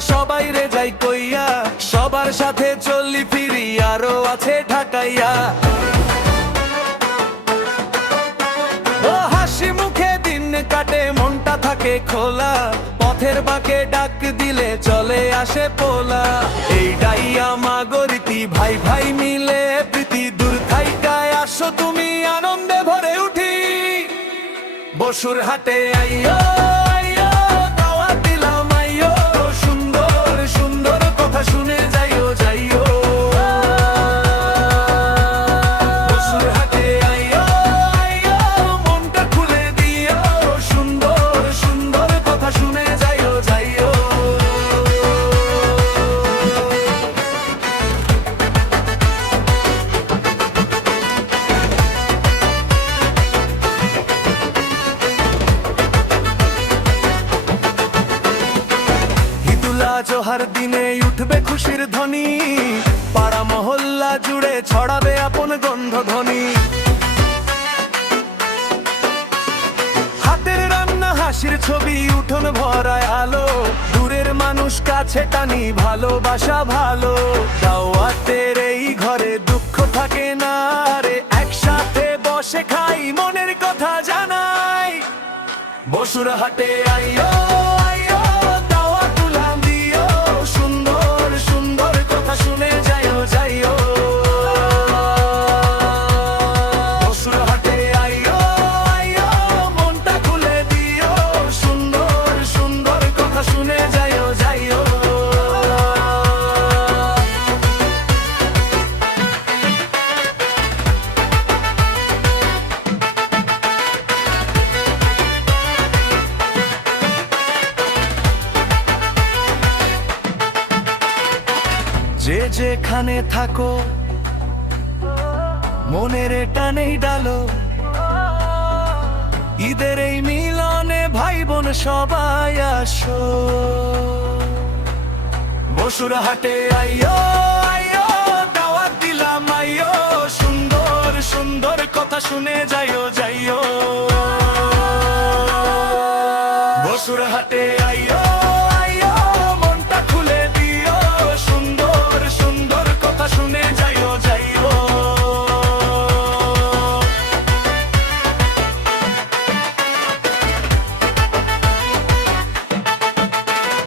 সবাই রে যাই কইয়া, সবার সাথে চললি ফিরি আরো আছে ঢাকাইয়া। ও হাসি মুখে দিন কাটে মনটা থাকে খোলা, পথের বাঁকে ডাক দিলে চলে আসে পোলা। এইটাই আমাগরিতি ভাই ভাই মিলে প্রীতি, দূর থাইকায় আসো তুমি আনন্দে ভরে উঠি। বসুর হাটে আইয়ো আইয়ো দাওয়াত দিলাম আইয়ো, সুন্দর সুন্দর কথা শুনে যাইও যাইও। বসুর হাটে আইয়ো আইয়ো মনটা খুলে দিও, সুন্দর সুন্দর কথা শুনে যাইও যাইও। জোহার দিনে উঠবে খুশির ধ্বনি, পাড়া মহল্লা জুড়ে ছড়াবে আপন গন্ধ ধ্বনি। হাতের রান্না হাসির ছবি উঠোন ভরায় আলো, দূরের মানুষ কাছে টানি ভালোবাসা ভালো। দাওয়াতের এই ঘরে দুঃখ থাকে না রে, একসাথে বসে খাই মনের কথা জানাই। বসুর হাটে আইয়ো আইয়ো দাওয়াত তুলাম দিও, সুন্দর সুন্দর কথা শুনে যাইও যাইও। বসুর হাটে আইয়ো আইয়ো মনটা খুলে দিও, সুন্দর সুন্দর কথা শুনে যাইও যাইও। যে যেখানে থাকো মনের টানেই ডালো, ঈদের এই মিলনে ভাই বোন সবাই আসো। বসুর হাটে আইয়ো আইয়ো দাওয়াত দিলাম আইয়ো, সুন্দর সুন্দর কথা শুনে যাইও যাইও।